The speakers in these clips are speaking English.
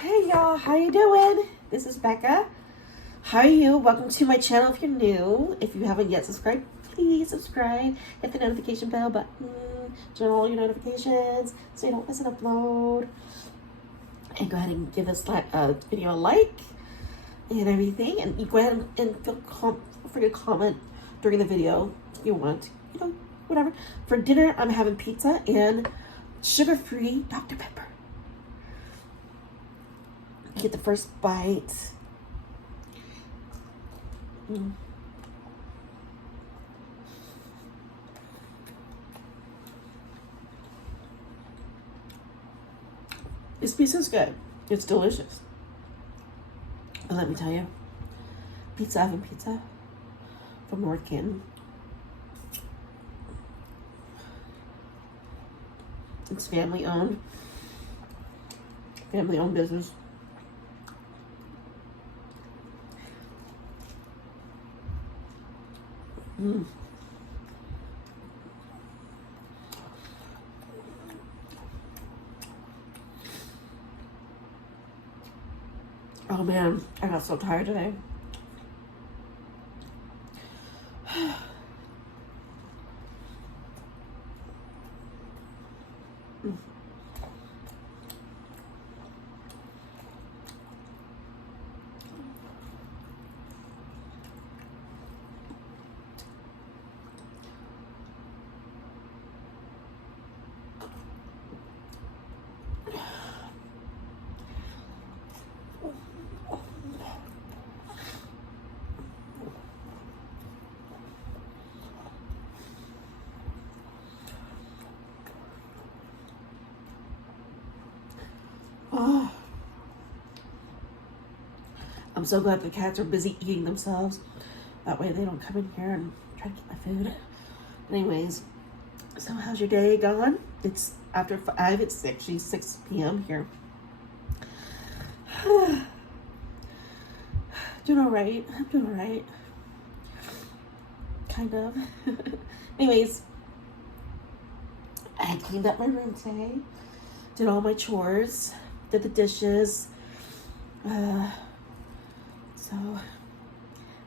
Hey y'all, how you doing? This is Becca. How are you? Welcome to my channel if you're new. If you haven't yet subscribed, please subscribe. Hit the notification bell button. Turn on all your notifications so you don't miss an upload. And go ahead and give this video a like and everything. And you go ahead and feel free to comment during the video if you want. You know, whatever. For dinner, I'm having pizza and sugar-free Dr. Pepper. Get the first bite. This pizza's good. It's delicious. But let me tell you, Pizza Oven Pizza from North Canton. It's family owned business. Oh man, I got so tired today. Oh, I'm so glad the cats are busy eating themselves. That way they don't come in here and try to get my food. Anyways, so how's your day gone? It's after 5, it's actually 6 p.m. here. Doing all right. I'm doing all right. Kind of. Anyways, I cleaned up my room today. Did all my chores. Did the dishes. So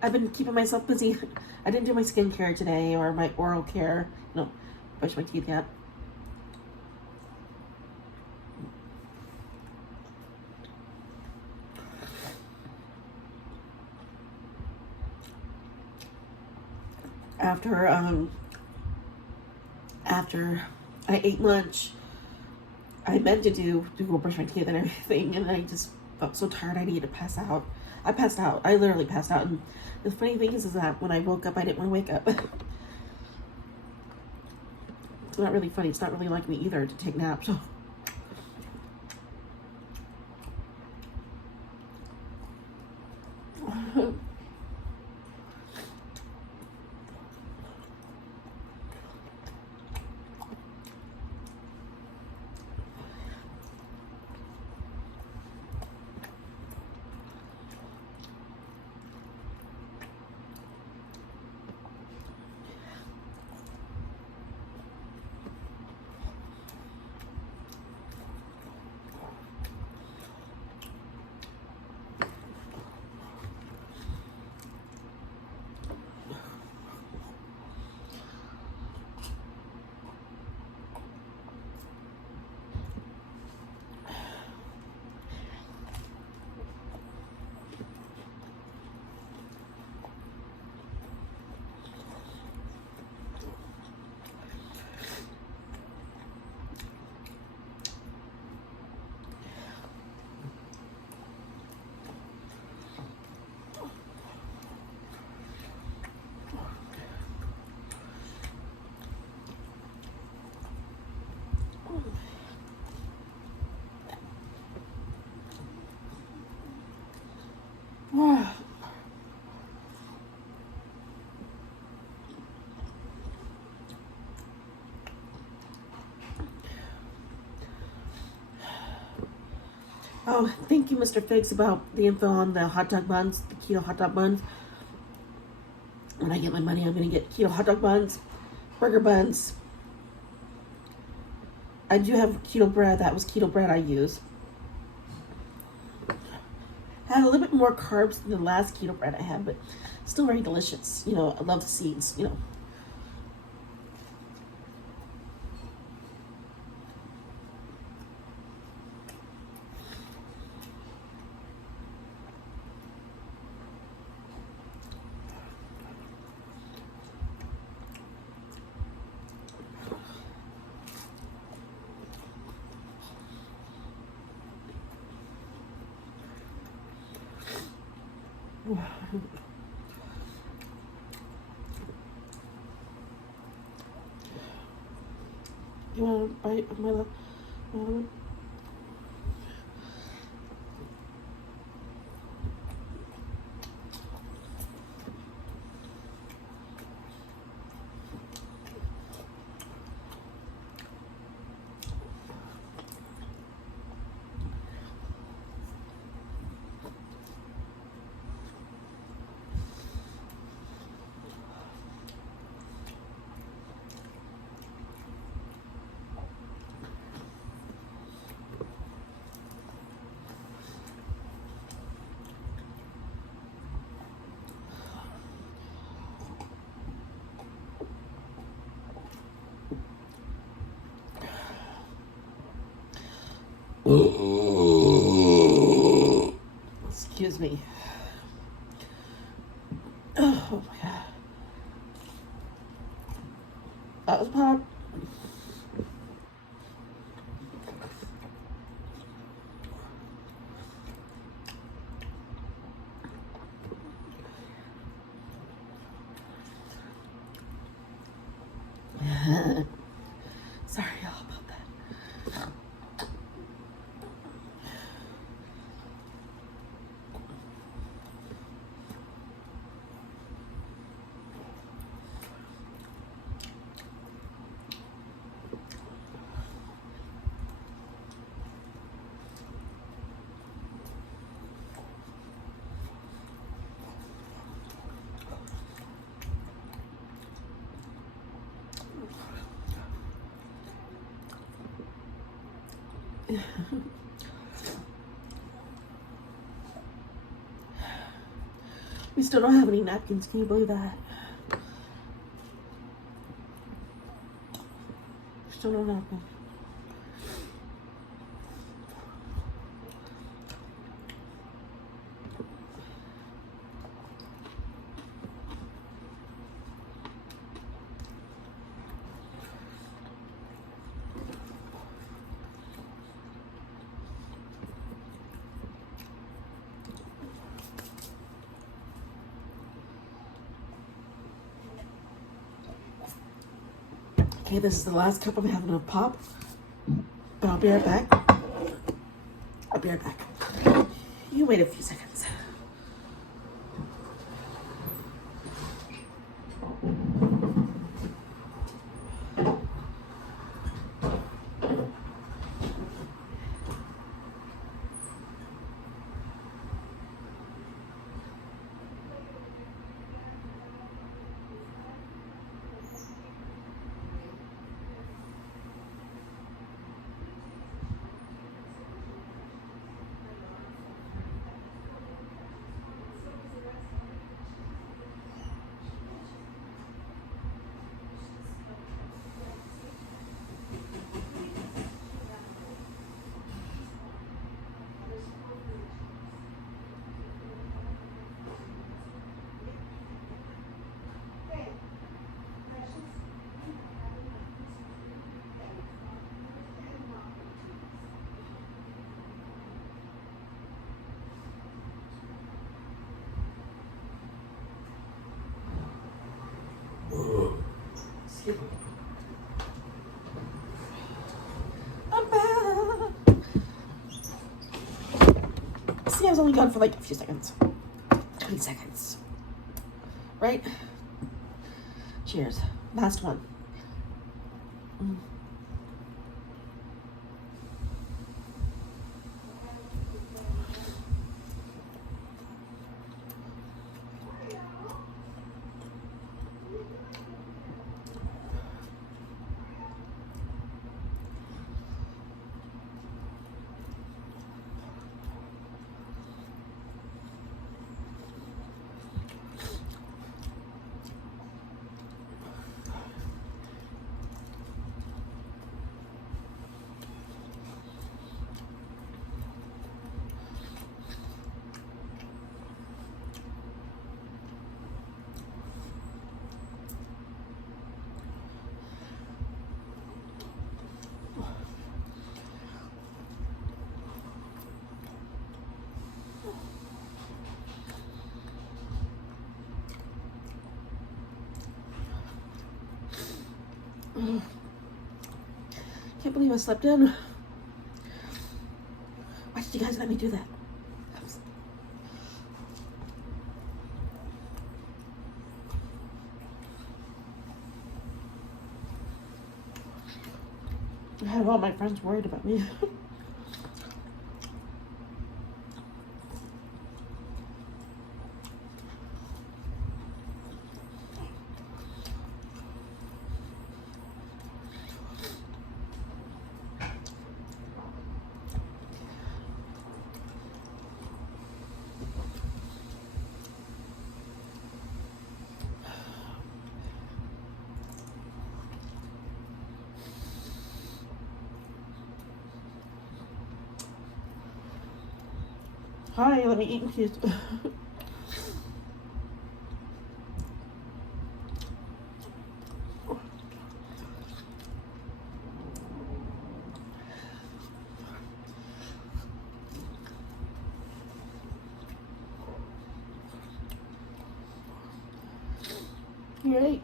I've been keeping myself busy. I didn't do my skincare today or my oral care. No, brush my teeth yet. After I ate lunch, I meant to go brush my teeth and everything, and I just felt so tired I needed to pass out. I passed out. I literally passed out. And the funny thing is that when I woke up, I didn't want to wake up. It's not really funny. It's not really like me either to take naps. Oh, thank you, Mr. Figs, about the info on the hot dog buns, the keto hot dog buns. When I get my money, I'm going to get keto hot dog buns, burger buns. I do have keto bread. That was keto bread I use. Had a little bit more carbs than the last keto bread I had, but still very delicious. You know, I love the seeds, you know. You want to bite of my love? Excuse me. Oh my god. That was pop. Sorry y'all about that. We still don't have any napkins. Can you believe that? Still no napkins. Okay, this is the last cup I'm having of pop. But I'll be right back. I'll be right back. You wait a few seconds. I'm back. See, I was only gone for like a few seconds. 20 seconds. Right? Cheers. Last one. can't believe I slept in. Why did you guys let me do that? I had all my friends worried about me. Hi, let me eat with you. Yay.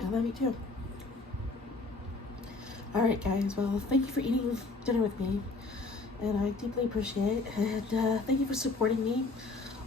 I love you too. Alright guys, well thank you for eating dinner with me. And I deeply appreciate it. And thank you for supporting me.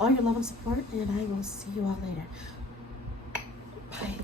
All your love and support. And I will see you all later. Bye.